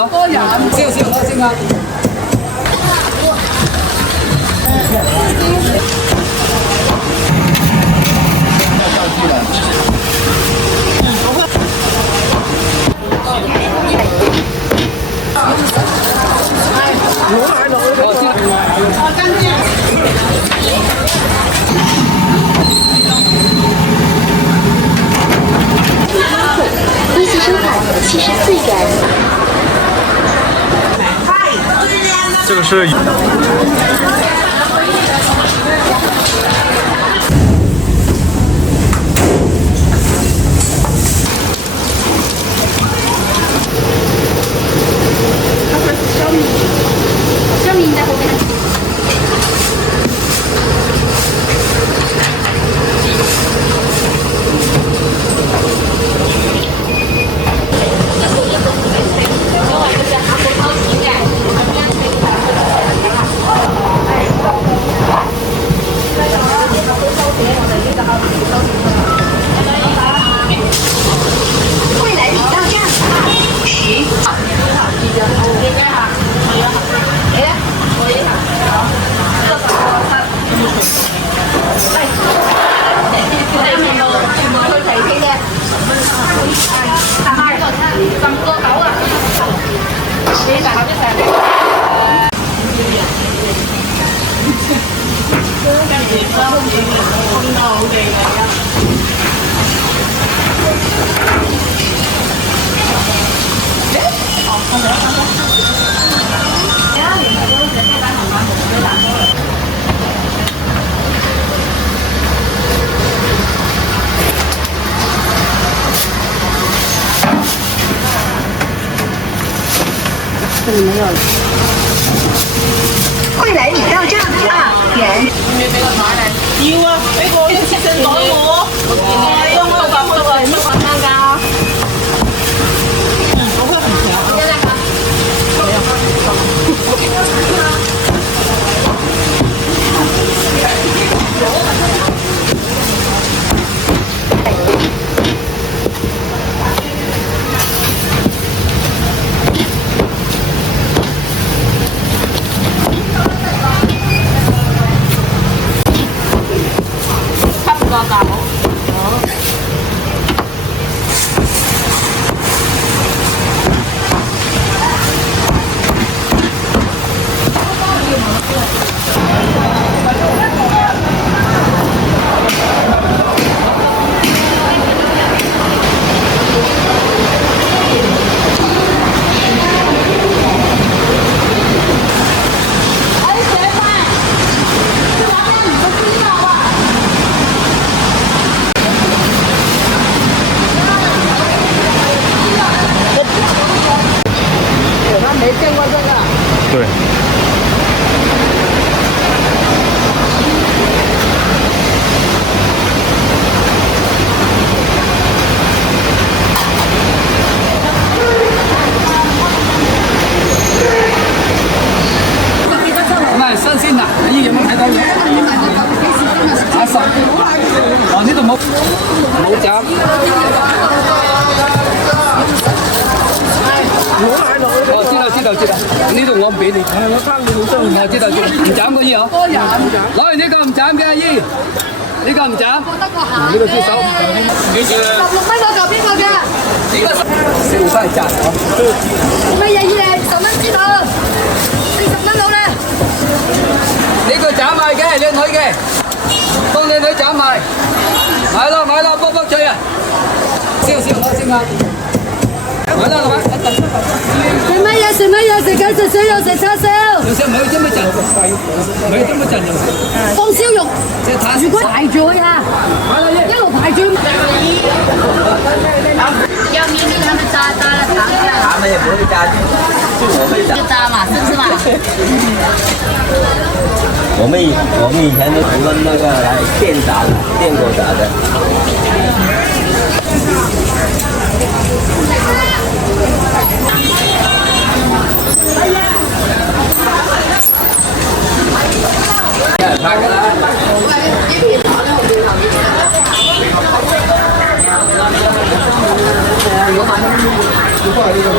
哦。多人。少啦先啊。利息收款74元。这个是。小米在后面。未来礼到站这里没有了。未来礼到站2元。要啊，俾個切身袋我。係啊，我有辦法啊，乜簡單㗎？我會唔想。差唔多大佬。没见过这个。对。唔係新鮮啊！咦，有冇睇到？10哦，呢度冇斬。哦，知道，呢度我唔俾你。我貪你好多。我知道，唔斬個姨嗬。多人。攞完呢個唔斬嘅阿姨，呢個唔斬。呢個接手。幾錢啊？16蚊嗰嚿邊個嘅？呢個小西炸嗬。乜嘢姨？10蚊知道，40蚊到咧。呢個斬賣嘅，靚女嘅，幫靚女斬賣。買咯，卜脆啊！少攞先啊！買啦，老闆。食乜嘢？食雞食水又食叉燒。有時沒有這麼講，放燒肉。如果排隊呀，一路排隊。要咪咪他們炸了糖的。他們也不會炸，就我會炸。就炸嘛，是不是嘛？我們以前都用那個來電炸的，電鍋炸的。拍㗎啦。我買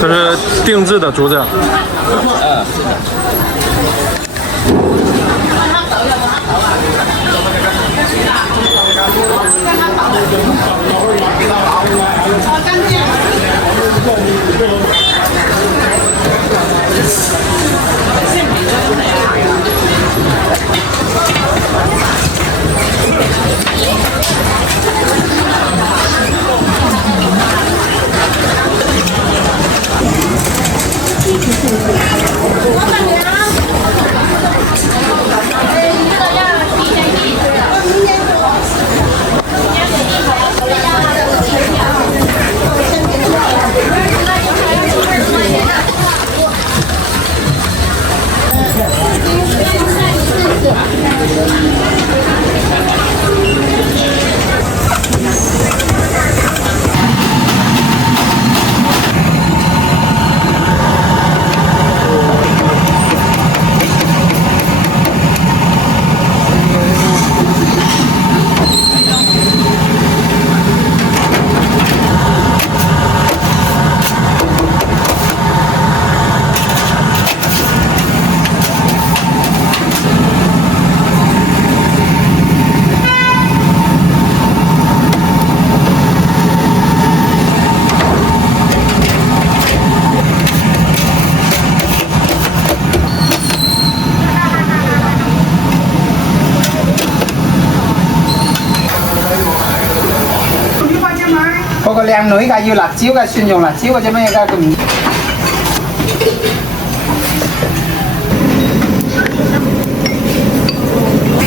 这是定制的竹子。嗰個靚女㗎，要辣椒㗎，蒜蓉辣椒或者乜嘢㗎咁。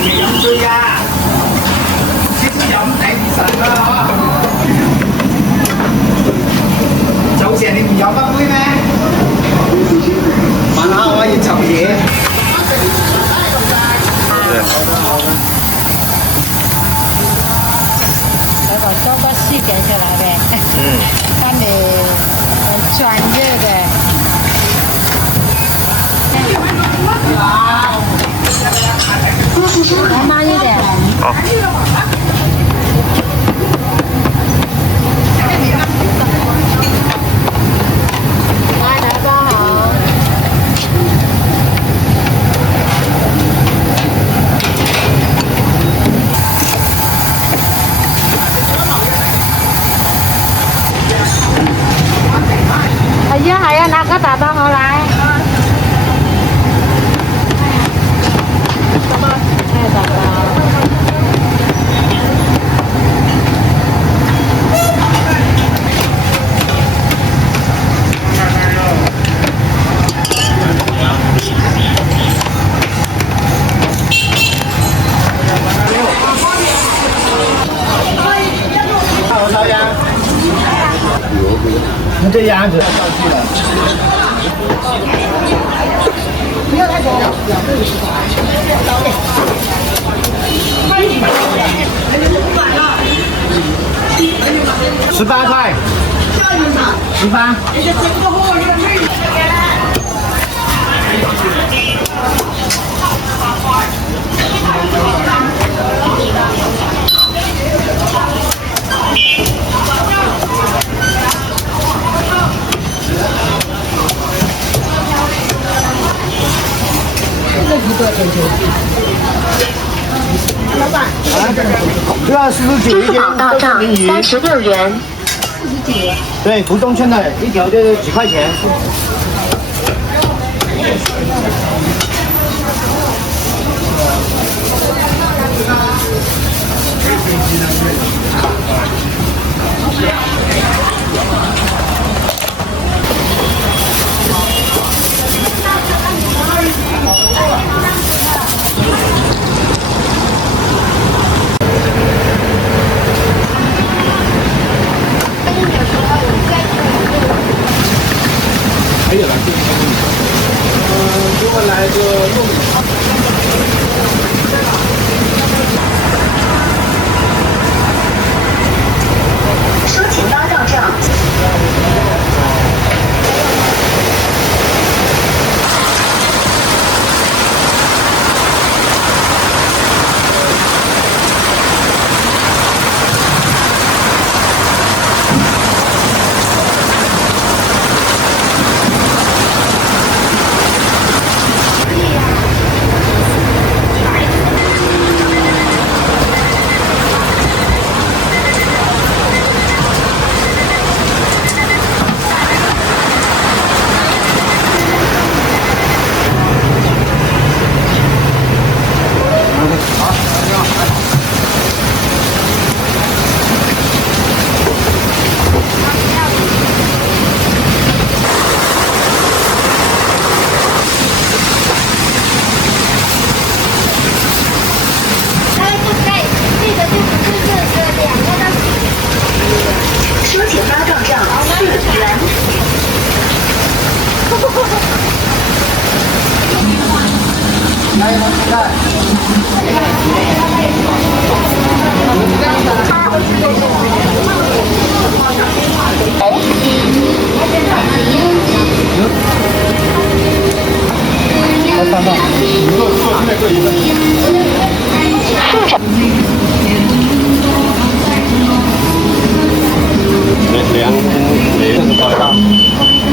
飲醉㗎，識飲抵神啦嗬！早上你唔飲一杯咩？晚黑我要籌嘢。做个细点起来呗，看你很专业的。来慢一点。好。来包好。係啊，拿個大包好來。太大包。这样子。不要太多。18块。18。老板，这个49一宝到账36元。对，湖东村的一条就是几块钱。给我来个糯米。收钱包到账。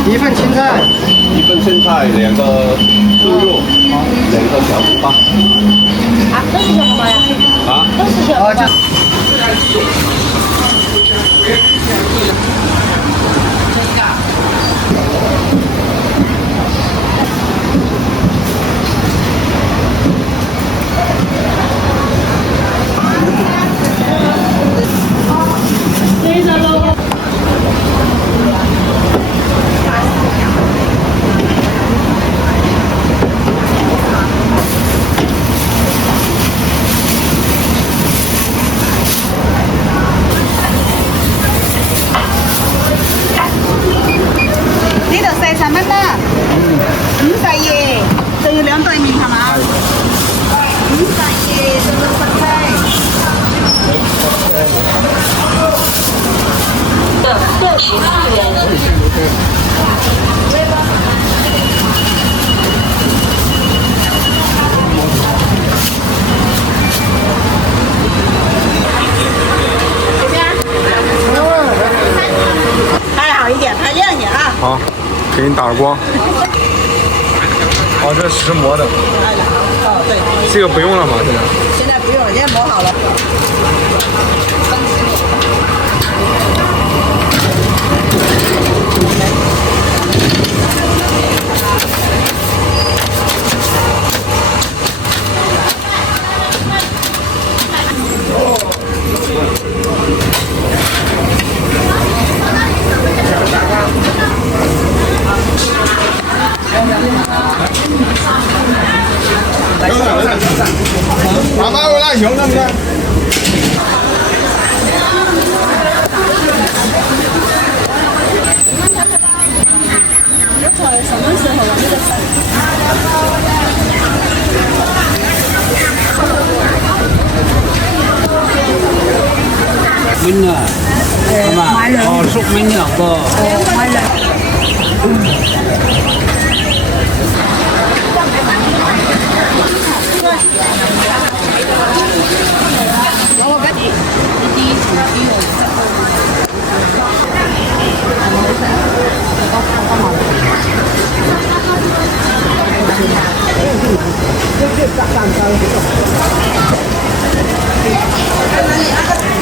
一份青菜，1份青菜，2个猪肉，2个小猪扒。啊，都是小红包呀？啊？都是小红包。呢度40蚊啦，52，仲要2對麵係嘛？52，仲要10雞。64元。拍好一点，拍亮一点啊！好，给你打个光。哦，这是石磨的。哦，对，这个不用了吗？这个？现在不用了，现在磨好了。妈妈，我来熊能不能？Minh à? Mà xúc minh là có.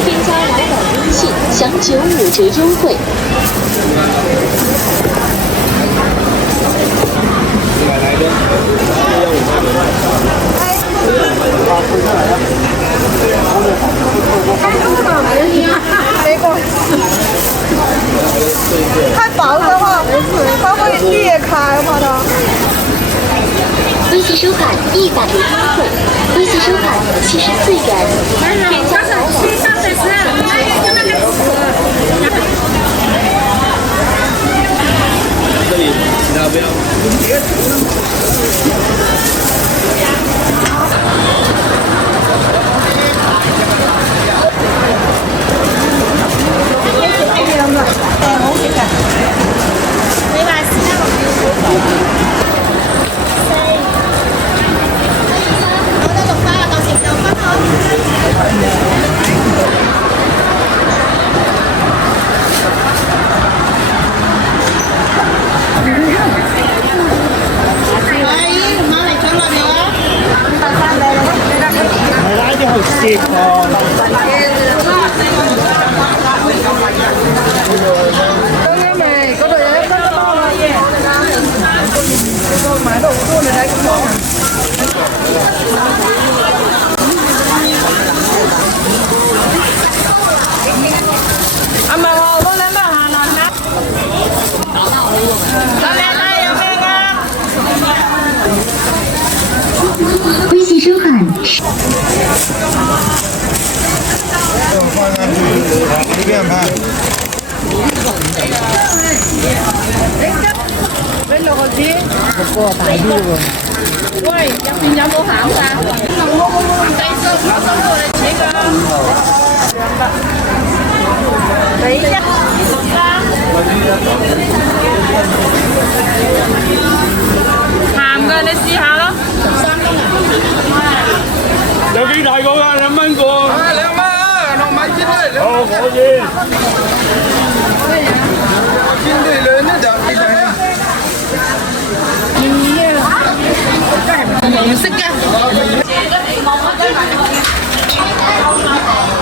添加老板微信，享95折优惠。太薄的话，它会裂开，怕它。微信收看1打折优惠，微信收看74元，添加老板微信这里其他不要。微信收看。随便拍。我大鱼了。喂，入邊有冇餡㗎？俾一鹹嘅，你試下咯。有幾大個㗎？2蚊個。2蚊啊，糯米煎嚟。好，可以。煎對兩呢就紅色嘅。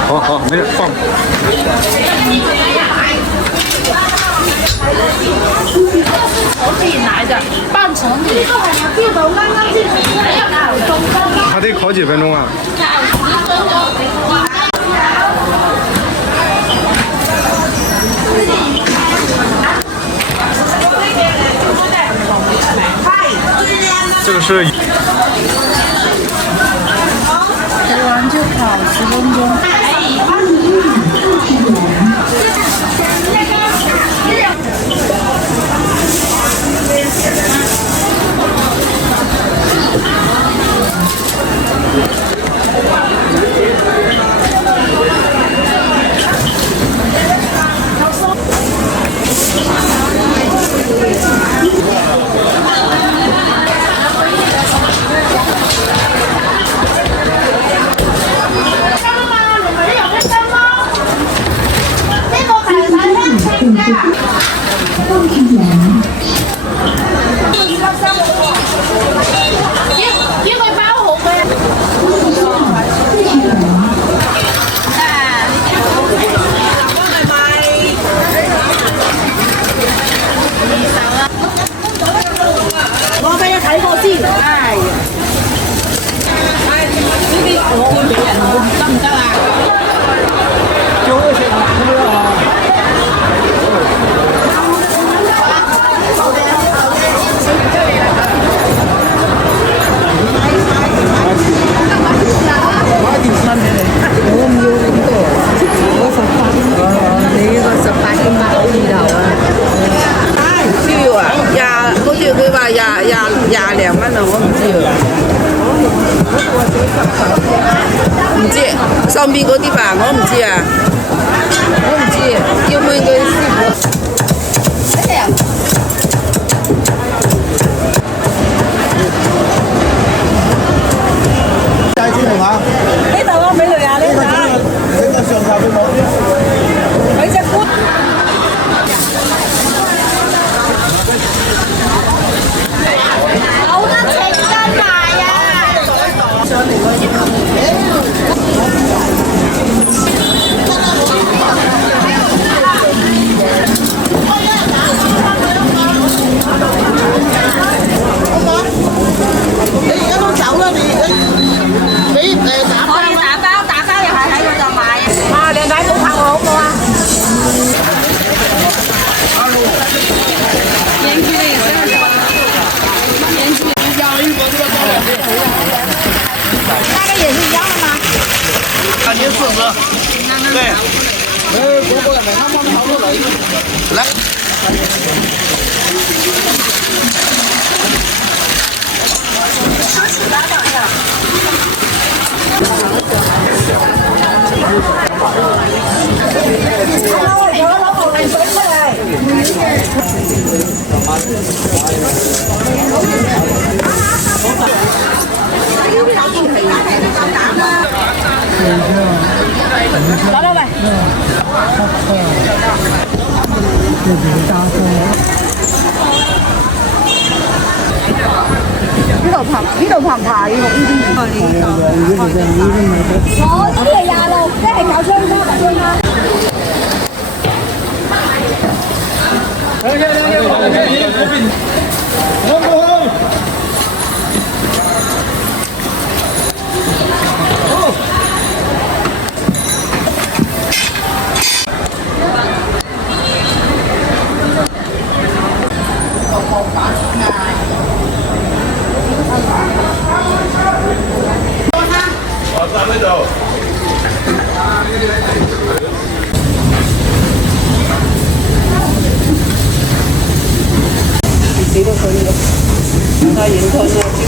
好好，没事放。我自然來的，半成品。还得烤几分钟啊？这个是。烤完就烤10分钟。上邊嗰啲吧，我唔知啊，我唔知，要問佢師傅。帶錢嚟嘛？呢度我俾佢啊，呢度。整個上頭俾我啲。佢隻杯。冇得情跟埋啊！上嚟嗰啲。攞到未？呢度爬爬要6呢啲。我呢啲係26，即係搞雙卡白雙卡。死都可以咯，大家影台啊，招